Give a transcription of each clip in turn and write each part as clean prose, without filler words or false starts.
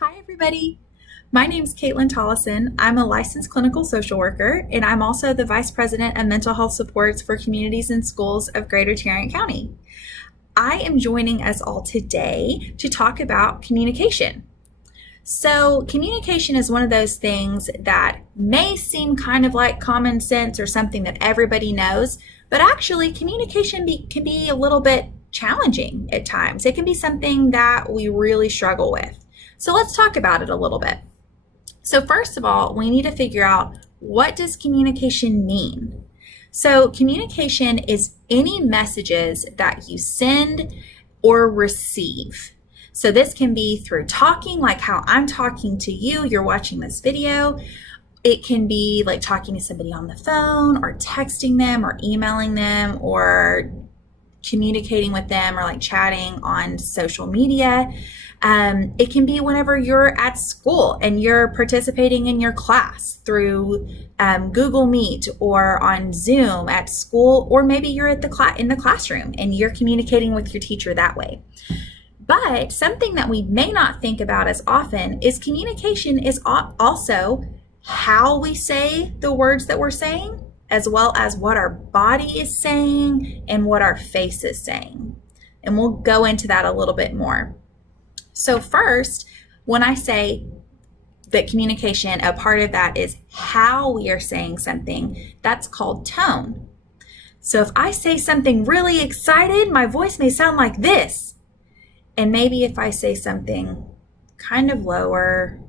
Hi, everybody. My name is Caitlin Tollison. I'm a licensed clinical social worker, and I'm also the Vice President of Mental Health Supports for Communities and Schools of Greater Tarrant County. I am joining us all today to talk about communication. So, communication is one of those things that may seem kind of like common sense or something that everybody knows, but actually, communication can be a little bit challenging at times. It can be something that we really struggle with. So let's talk about it a little bit. So first of all, we need to figure out, what does communication mean? So communication is any messages that you send or receive. So this can be through talking, like how I'm talking to you, you're watching this video. It can be like talking to somebody on the phone or texting them or emailing them or communicating with them or like chatting on social media. It can be whenever you're at school and you're participating in your class through Google Meet or on Zoom at school, or maybe you're at in the classroom and you're communicating with your teacher that way. But something that we may not think about as often is communication is also how we say the words that we're saying, as well as what our body is saying and what our face is saying. And we'll go into that a little bit more. So first, when I say that communication, a part of that is how we are saying something, that's called tone. So if I say something really excited, my voice may sound like this. And maybe if I say something kind of lower,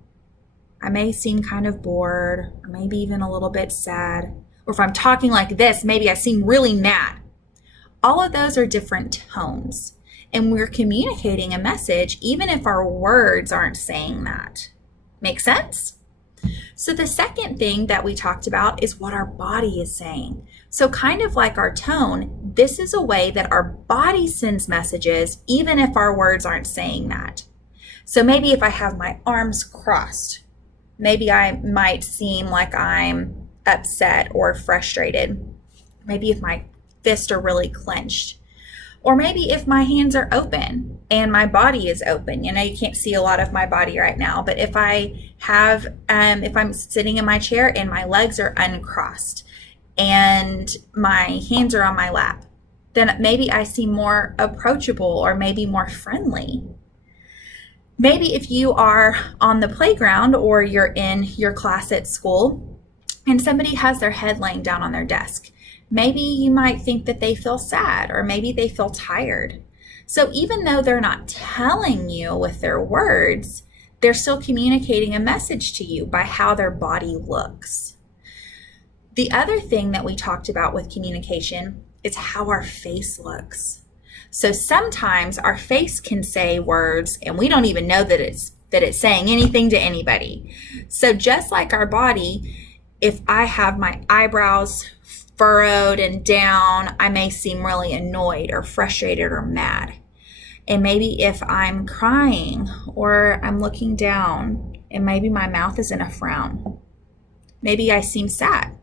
I may seem kind of bored, or maybe even a little bit sad. Or if I'm talking like this, maybe I seem really mad. All of those are different tones. And we're communicating a message even if our words aren't saying that. Make sense? So the second thing that we talked about is what our body is saying. So kind of like our tone, this is a way that our body sends messages even if our words aren't saying that. So maybe if I have my arms crossed, maybe I might seem like I'm upset or frustrated. Maybe if my fists are really clenched. Or maybe if my hands are open and my body is open. You can't see a lot of my body right now, but if if I'm sitting in my chair and my legs are uncrossed and my hands are on my lap, then maybe I seem more approachable or maybe more friendly. Maybe if you are on the playground or you're in your class at school and somebody has their head laying down on their desk, maybe you might think that they feel sad or maybe they feel tired. So even though they're not telling you with their words, they're still communicating a message to you by how their body looks. The other thing that we talked about with communication is how our face looks. So sometimes our face can say words and we don't even know that it's saying anything to anybody. So just like our body, if I have my eyebrows furrowed and down, I may seem really annoyed or frustrated or mad. And maybe if I'm crying or I'm looking down and maybe my mouth is in a frown, maybe I seem sad.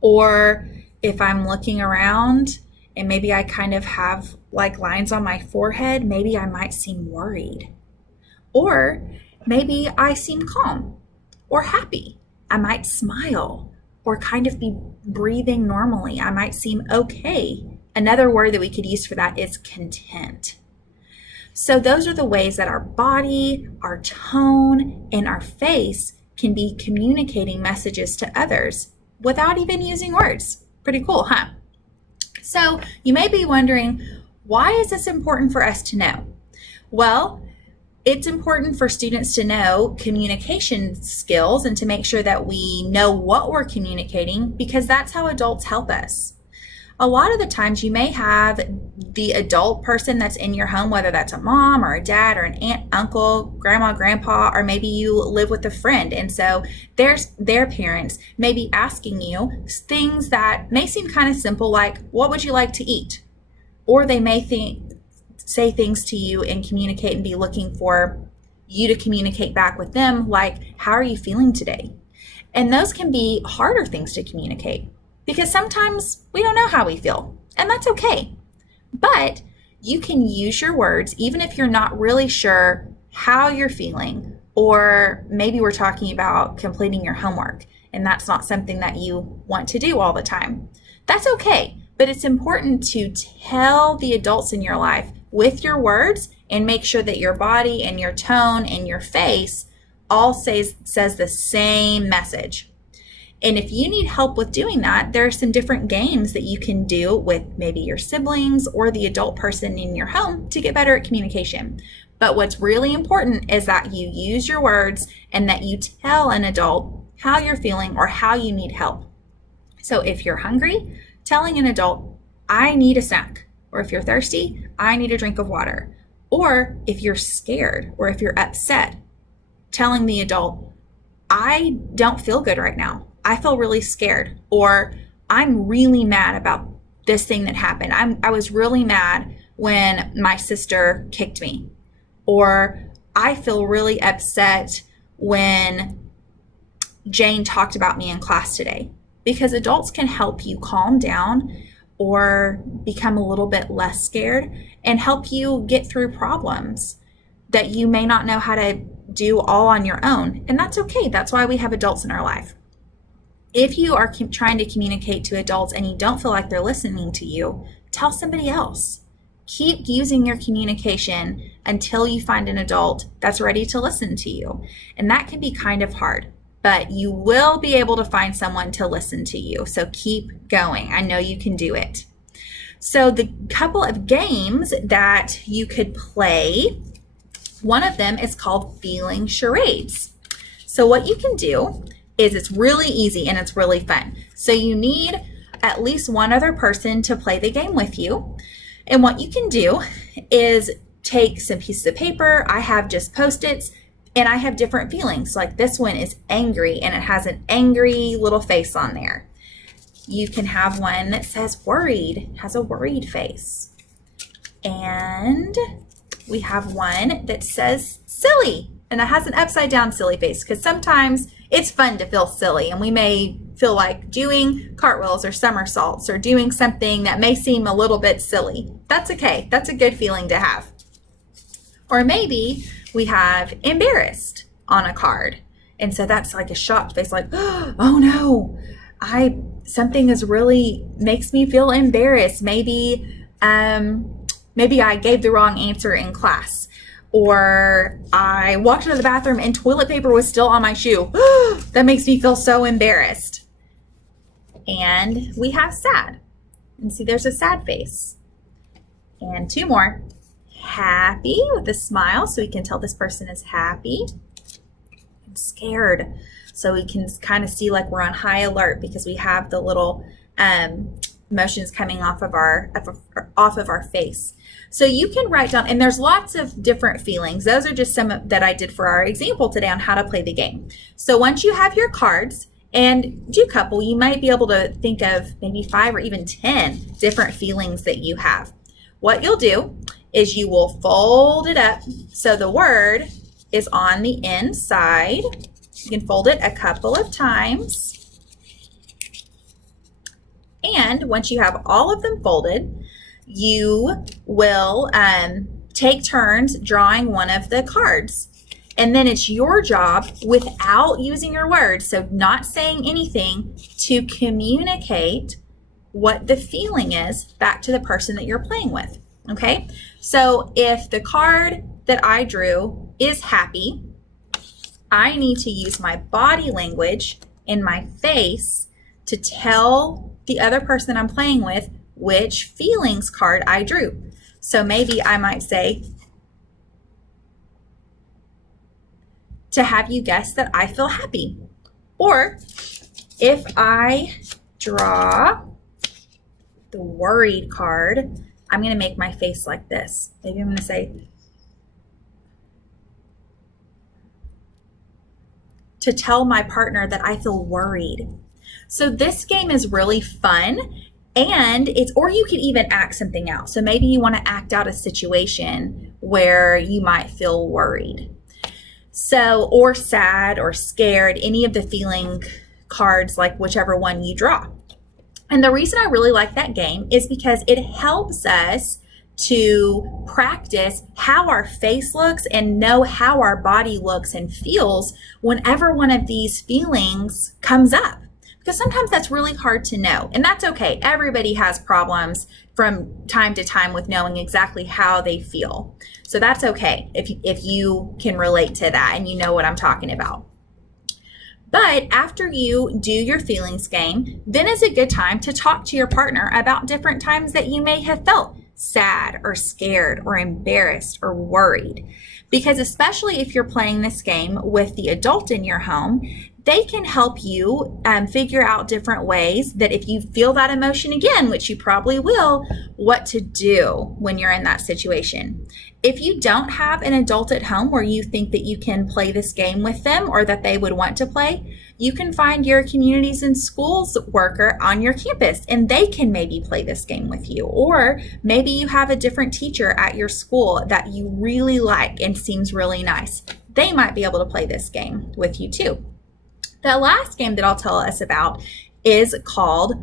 Or if I'm looking around and maybe I kind of have like lines on my forehead, maybe I might seem worried. Or maybe I seem calm or happy. I might smile or kind of be breathing normally. I might seem okay. Another word that we could use for that is content. So those are the ways that our body, our tone, and our face can be communicating messages to others without even using words. Pretty cool, huh? So you may be wondering, why is this important for us to know? Well, it's important for students to know communication skills and to make sure that we know what we're communicating, because that's how adults help us. A lot of the times you may have the adult person that's in your home, whether that's a mom or a dad or an aunt, uncle, grandma, grandpa, or maybe you live with a friend. And so their parents may be asking you things that may seem kind of simple, like, what would you like to eat? Or they may say things to you and communicate and be looking for you to communicate back with them, like, how are you feeling today? And those can be harder things to communicate because sometimes we don't know how we feel, and that's okay. But you can use your words, even if you're not really sure how you're feeling, or maybe we're talking about completing your homework and that's not something that you want to do all the time. That's okay, but it's important to tell the adults in your life with your words and make sure that your body and your tone and your face all says the same message. And if you need help with doing that, there are some different games that you can do with maybe your siblings or the adult person in your home to get better at communication. But what's really important is that you use your words and that you tell an adult how you're feeling or how you need help. So if you're hungry, telling an adult, I need a snack. Or if you're thirsty, I need a drink of water. Or if you're scared or if you're upset, telling the adult, I don't feel good right now. I feel really scared, or I'm really mad about this thing that happened. I was really mad when my sister kicked me, or I feel really upset when Jane talked about me in class today. Because adults can help you calm down or become a little bit less scared and help you get through problems that you may not know how to do all on your own. And that's okay. That's why we have adults in our life. If you are trying to communicate to adults and you don't feel like they're listening to you, tell somebody else. Keep using your communication until you find an adult that's ready to listen to you. And that can be kind of hard, but you will be able to find someone to listen to you. So keep going. I know you can do it. So the couple of games that you could play, one of them is called feeling charades. So what you can do is it's really easy and it's really fun. So you need at least one other person to play the game with you. And what you can do is take some pieces of paper. I have just Post-its and I have different feelings. Like this one is angry and it has an angry little face on there. You can have one that says worried, has a worried face. And we have one that says silly and it has an upside down silly face, because sometimes it's fun to feel silly and we may feel like doing cartwheels or somersaults or doing something that may seem a little bit silly. That's okay. That's a good feeling to have. Or maybe we have embarrassed on a card. And so that's like a shocked face, like, oh no, something is really makes me feel embarrassed. Maybe I gave the wrong answer in class. Or I walked into the bathroom and toilet paper was still on my shoe. That makes me feel so embarrassed. And we have sad. And see, there's a sad face. And two more. Happy with a smile, so we can tell this person is happy. And scared, so we can kind of see like we're on high alert because we have the little motions coming off of our face. So you can write down, and there's lots of different feelings. Those are just some that I did for our example today on how to play the game. So once you have your cards and do couple, you might be able to think of maybe 5 or even 10 different feelings that you have. What you'll do is you will fold it up so the word is on the inside. You can fold it a couple of times. And once you have all of them folded, you will take turns drawing one of the cards. And then it's your job, without using your words, so not saying anything, to communicate what the feeling is back to the person that you're playing with. Okay? So if the card that I drew is happy, I need to use my body language and my face to tell the other person I'm playing with which feelings card I drew. So maybe I might say, to have you guess that I feel happy. Or if I draw the worried card, I'm going to make my face like this. Maybe I'm going to say, to tell my partner that I feel worried. So this game is really fun. And or you could even act something out. So maybe you want to act out a situation where you might feel worried. So, or sad or scared, any of the feeling cards, like whichever one you draw. And the reason I really like that game is because it helps us to practice how our face looks and know how our body looks and feels whenever one of these feelings comes up. Because sometimes that's really hard to know, and that's okay. Everybody has problems from time to time with knowing exactly how they feel. So that's okay if you can relate to that and you know what I'm talking about. But after you do your feelings game, then is a good time to talk to your partner about different times that you may have felt sad or scared or embarrassed or worried. Because especially if you're playing this game with the adult in your home, they can help you figure out different ways that if you feel that emotion again, which you probably will, what to do when you're in that situation. If you don't have an adult at home where you think that you can play this game with them or that they would want to play, you can find your communities and schools worker on your campus and they can maybe play this game with you. Or maybe you have a different teacher at your school that you really like and seems really nice. They might be able to play this game with you too. The last game that I'll tell us about is called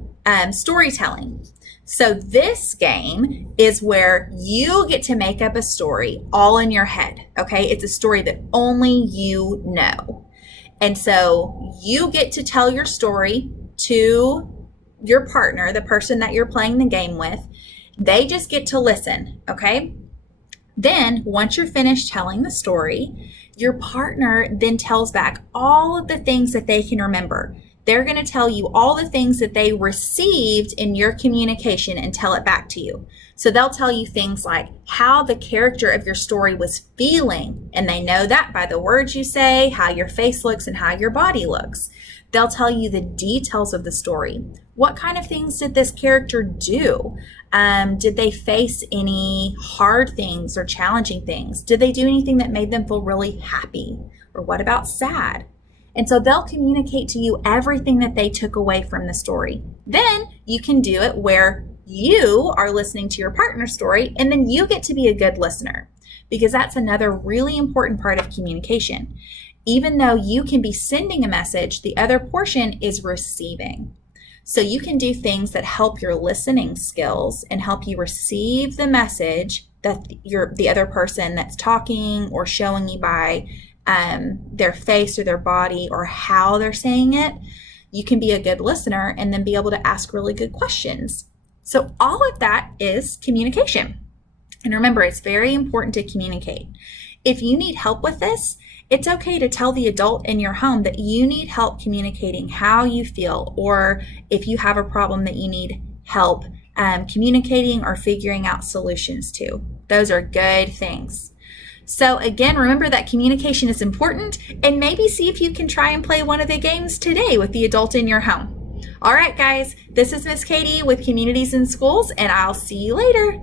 storytelling. So this game is where you get to make up a story all in your head, okay? It's a story that only you know. And so you get to tell your story to your partner, the person that you're playing the game with. They just get to listen, okay? Then once you're finished telling the story, your partner then tells back all of the things that they can remember. They're going to tell you all the things that they received in your communication and tell it back to you. So they'll tell you things like how the character of your story was feeling, and they know that by the words you say, how your face looks, and how your body looks. They'll tell you the details of the story. What kind of things did this character do? Did they face any hard things or challenging things? Did they do anything that made them feel really happy? Or what about sad? And so they'll communicate to you everything that they took away from the story. Then you can do it where you are listening to your partner's story and then you get to be a good listener, because that's another really important part of communication. Even though you can be sending a message, the other portion is receiving. So you can do things that help your listening skills and help you receive the message that the other person that's talking or showing you by their face or their body or how they're saying it. You can be a good listener and then be able to ask really good questions. So all of that is communication. And remember, it's very important to communicate. If you need help with this, it's okay to tell the adult in your home that you need help communicating how you feel, or if you have a problem that you need help communicating or figuring out solutions to. Those are good things. So again, remember that communication is important, and maybe see if you can try and play one of the games today with the adult in your home. All right, guys, this is Miss Katie with Communities in Schools, and I'll see you later.